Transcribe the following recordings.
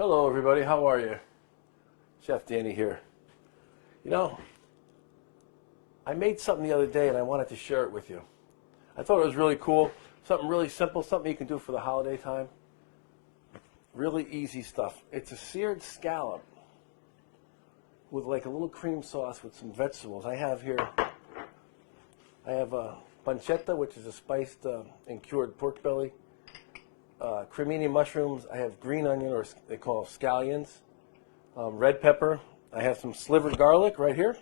Hello everybody, how are you? Chef Danny here. You know, I made something the other day and I wanted to share it with you. I thought it was really cool, something really simple, something you can do for the holiday time. Really easy stuff. It's a seared scallop with like a little cream sauce with some vegetables. I have pancetta, which is a spiced and cured pork belly. Cremini mushrooms. I have green onion, or they call scallions. Red pepper. I have some slivered garlic right here.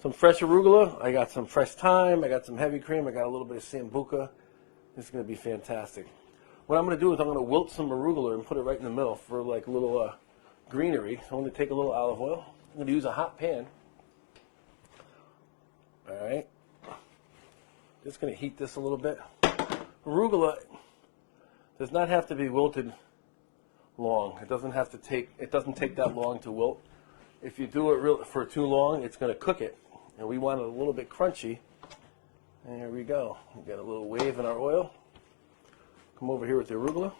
Some fresh arugula. I got some fresh thyme. I got some heavy cream. I got a little bit of sambuca. This is going to be fantastic. What I'm going to do is I'm going to wilt some arugula and put it right in the middle for like a little greenery. So I'm going to take a little olive oil. I'm going to use a hot pan. All right. Just going to heat this a little bit. Arugula does not have to be wilted long. It doesn't take that long to wilt. If you do it for too long, it's going to cook it. And we want it a little bit crunchy. And here we go. We got a little wave in our oil. Come over here with the arugula.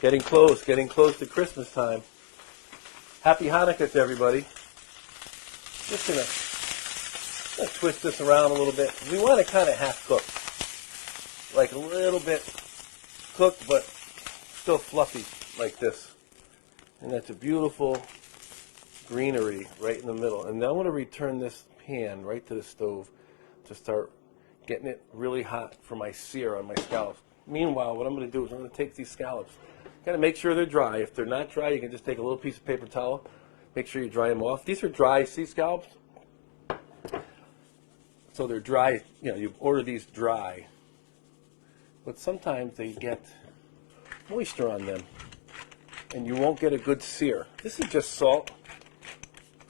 Getting close to Christmas time. Happy Hanukkah to everybody. Just gonna twist this around a little bit. We want it kind of half cooked. Like a little bit cooked, but still fluffy like this. And that's a beautiful greenery right in the middle. And now I'm going to return this pan right to the stove to start getting it really hot for my sear on my scallops. Meanwhile, what I'm going to do is I'm going to take these scallops. Got to make sure they're dry. If they're not dry, you can just take a little piece of paper towel. Make sure you dry them off. These are dry sea scallops. So they're dry. You know, you order these dry. But sometimes they get moisture on them. And you won't get a good sear. This is just salt.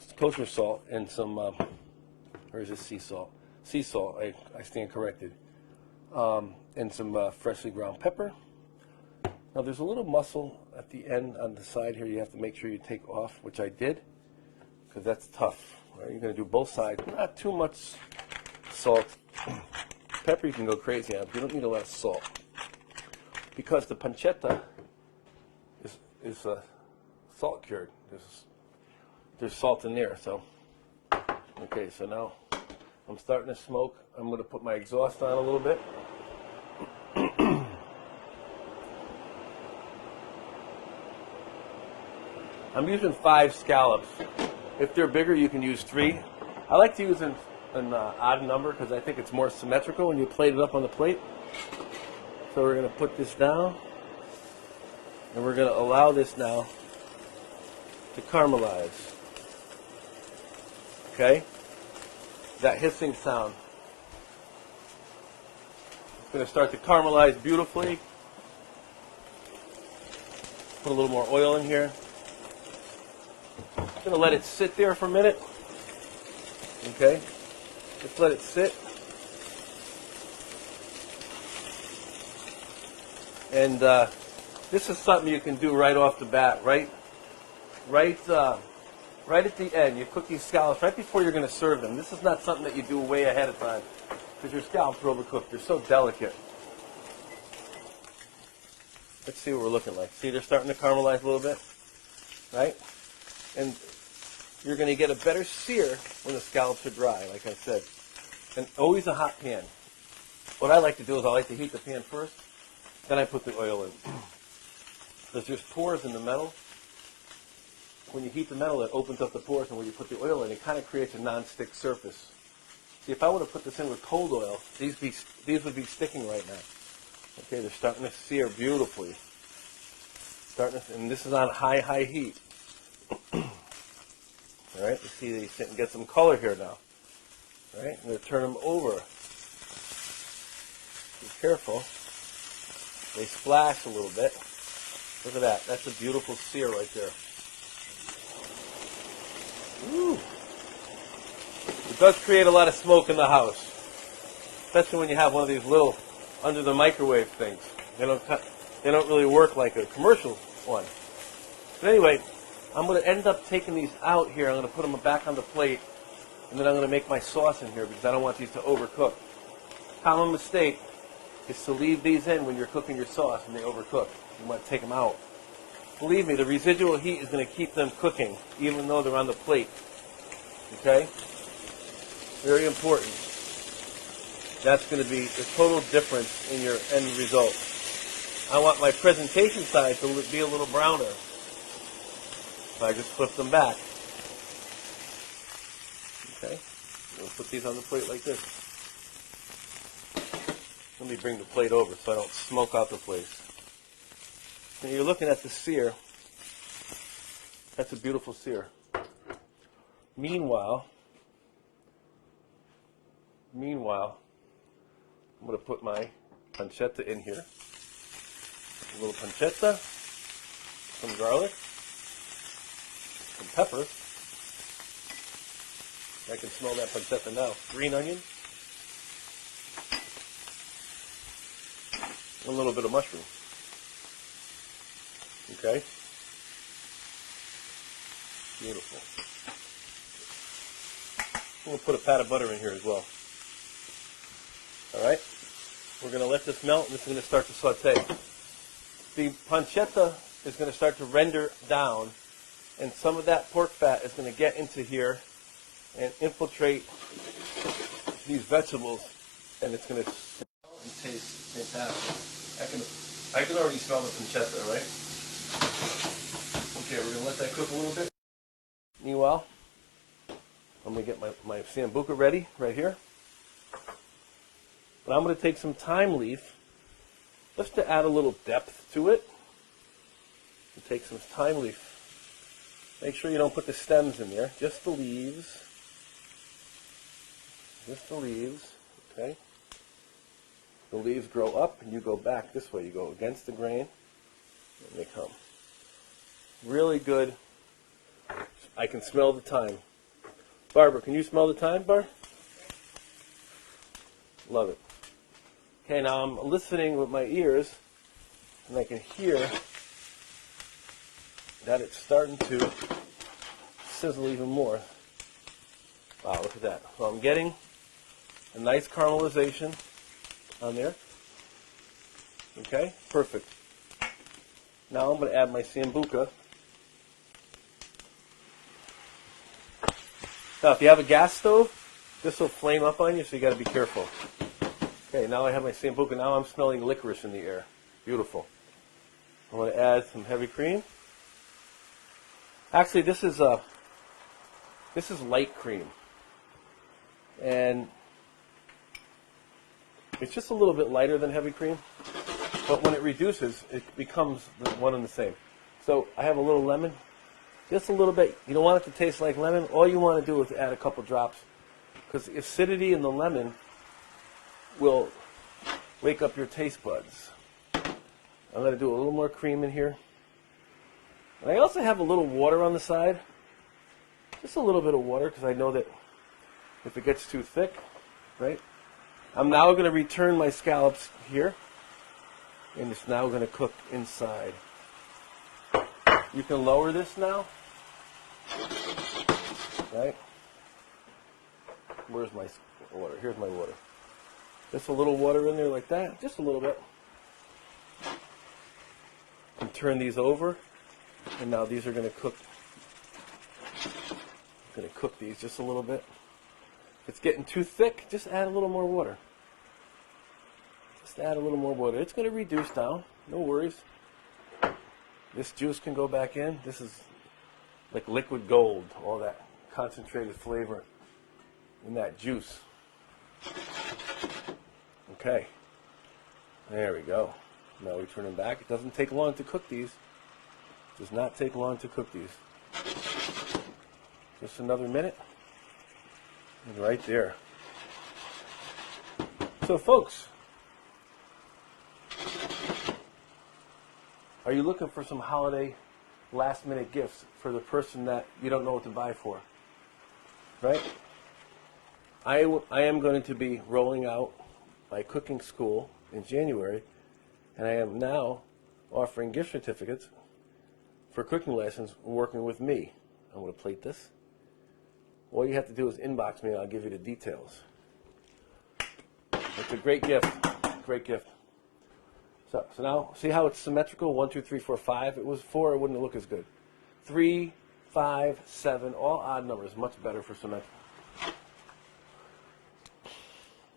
It's kosher salt and some, or is this sea salt? Sea salt, I stand corrected. And some freshly ground pepper. Now there's a little muscle at the end on the side here you have to make sure you take off, which I did, because that's tough. Right? You're going to do both sides. Not too much salt. Pepper you can go crazy on, but you don't need a lot of salt. Because the pancetta is salt cured. There's salt in there, so. Okay, so now I'm starting to smoke. I'm going to put my exhaust on a little bit. I'm using 5 scallops. If they're bigger, you can use 3. I like to use an odd number because I think it's more symmetrical when you plate it up on the plate. So we're going to put this down, and we're going to allow this now to caramelize. Okay? That hissing sound. It's going to start to caramelize beautifully. Put a little more oil in here. I'm going to let it sit there for a minute. Okay? Just let it sit. And this is something you can do right off the bat, right at the end. You cook these scallops right before you're going to serve them. This is not something that you do way ahead of time because your scallops are overcooked. They're so delicate. Let's see what we're looking like. See, they're starting to caramelize a little bit, right? And you're going to get a better sear when the scallops are dry, like I said. And always a hot pan. What I like to do is I like to heat the pan first, then I put the oil in. Because there's pores in the metal. When you heat the metal, it opens up the pores, and when you put the oil in, it kind of creates a non-stick surface. See, if I would have put this in with cold oil, these would be sticking right now. Okay, they're starting to sear beautifully. And this is on high heat. All right, you see they sit and get some color here now. All right, I'm going to turn them over. Be careful. They splash a little bit. Look at that. That's a beautiful sear right there. Ooh. It does create a lot of smoke in the house, especially when you have one of these little under the microwave things. They don't really work like a commercial one. But anyway, I'm going to end up taking these out here. I'm going to put them back on the plate, and then I'm going to make my sauce in here because I don't want these to overcook. Common mistake is to leave these in when you're cooking your sauce and they overcook. You want to take them out. Believe me, the residual heat is going to keep them cooking, even though they're on the plate. Okay? Very important. That's going to be the total difference in your end result. I want my presentation side to be a little browner. So I just flip them back. Okay? We'll put these on the plate like this. Let me bring the plate over so I don't smoke out the place. And you're looking at the sear. That's a beautiful sear. Meanwhile, I'm going to put my pancetta in here. A little pancetta, some garlic, some peppers. I can smell that pancetta now. Green onion. A little bit of mushroom. Okay? Beautiful. We'll put a pat of butter in here as well. Alright? We're going to let this melt and this is going to start to saute. The pancetta is going to start to render down and some of that pork fat is going to get into here and infiltrate these vegetables and it's going to taste fantastic. I can already smell the pancetta, right? Okay, we're going to let that cook a little bit. Meanwhile, I'm going to get my sambuca ready right here. But I'm going to take some thyme leaf just to add a little depth to it. And take some thyme leaf. Make sure you don't put the stems in there, just the leaves. Just the leaves, okay? The leaves grow up and you go back this way. You go against the grain and they come. Really good. I can smell the thyme. Barbara, can you smell the thyme, Barb? Love it. Okay, now I'm listening with my ears and I can hear that it's starting to sizzle even more. Wow, look at that. So I'm getting a nice caramelization on there. Okay, perfect. Now I'm going to add my sambuca. Now if you have a gas stove, this will flame up on you, so you got to be careful. Okay, now I have my sambuca. Now I'm smelling licorice in the air. Beautiful. I'm going to add some heavy cream. Actually, this is light cream, and it's just a little bit lighter than heavy cream. But when it reduces, it becomes the one and the same. So I have a little lemon, just a little bit. You don't want it to taste like lemon. All you want to do is add a couple drops, because the acidity in the lemon will wake up your taste buds. I'm going to do a little more cream in here. And I also have a little water on the side. Just a little bit of water, because I know that if it gets too thick, right? I'm now going to return my scallops here. And it's now going to cook inside. You can lower this now. Right? Where's my water? Here's my water. Just a little water in there like that. Just a little bit. And turn these over. And now these are going to cook. I'm going to cook these just a little bit. If it's getting too thick, just add a little more water. Just add a little more water. It's going to reduce down. No worries. This juice can go back in. This is like liquid gold. All that concentrated flavor in that juice. Okay. There we go. Now we turn them back. It doesn't take long to cook these. It does not take long to cook these. Just another minute. And right there. So folks, are you looking for some holiday last-minute gifts for the person that you don't know what to buy for? Right? I am going to be rolling out my cooking school in January, and I am now offering gift certificates for cooking lessons working with me. I'm going to plate this. All you have to do is inbox me, and I'll give you the details. It's a great gift. Great gift. So now, see how it's symmetrical? 1, 2, 3, 4, 5. If it was 4, it wouldn't look as good. 3, 5, 7, all odd numbers, much better for symmetry.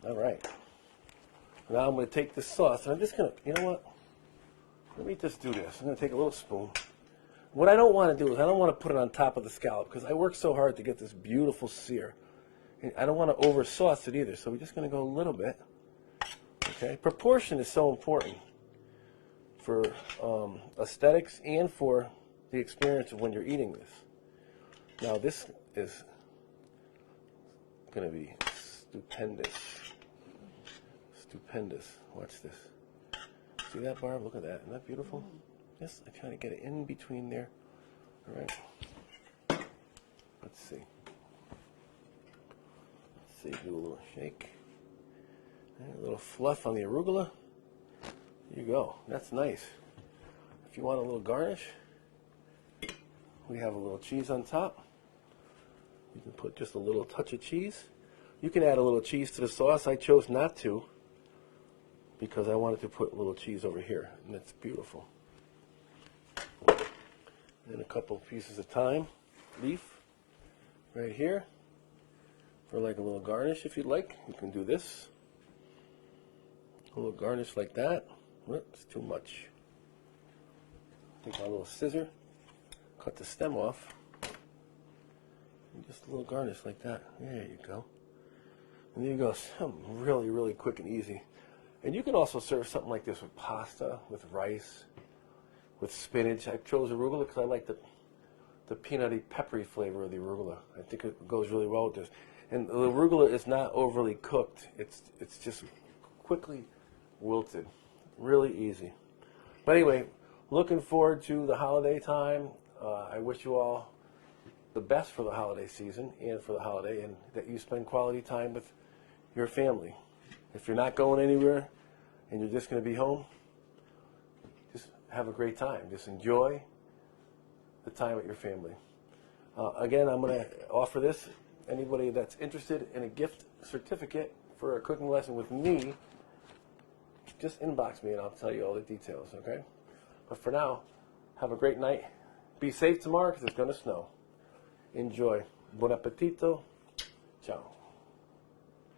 All right. Now I'm going to take this sauce, and I'm just going to, you know what? Let me just do this. I'm going to take a little spoon. What I don't want to do is I don't want to put it on top of the scallop because I work so hard to get this beautiful sear. And I don't want to over sauce it either, so we're just going to go a little bit. Okay? Proportion is so important for aesthetics and for the experience of when you're eating this. Now this is going to be stupendous. Stupendous. Watch this. See that, Barb? Look at that. Isn't that beautiful? Yes, I'm trying to get it in between there. All right. Let's see. Let's see. Do a little shake. And a little fluff on the arugula. There you go. That's nice. If you want a little garnish, we have a little cheese on top. You can put just a little touch of cheese. You can add a little cheese to the sauce. I chose not to because I wanted to put a little cheese over here, and it's beautiful. And a couple pieces of thyme leaf right here for like a little garnish if you'd like. You can do this. A little garnish like that. It's too much. Take my little scissor, cut the stem off, and just a little garnish like that. There you go. And there you go. Something really, really quick and easy. And you can also serve something like this with pasta, with rice, with spinach. I chose arugula because I like the peanutty, peppery flavor of the arugula. I think it goes really well with this. And the arugula is not overly cooked. It's just quickly wilted. Really easy. But anyway, looking forward to the holiday time. I wish you all the best for the holiday season and for the holiday, and that you spend quality time with your family. If you're not going anywhere and you're just going to be home, just have a great time. Just enjoy the time with your family. Again, I'm going to offer this. Anybody that's interested in a gift certificate for a cooking lesson with me, just inbox me and I'll tell you all the details, okay? But for now, have a great night. Be safe tomorrow because it's going to snow. Enjoy. Buon appetito. Ciao.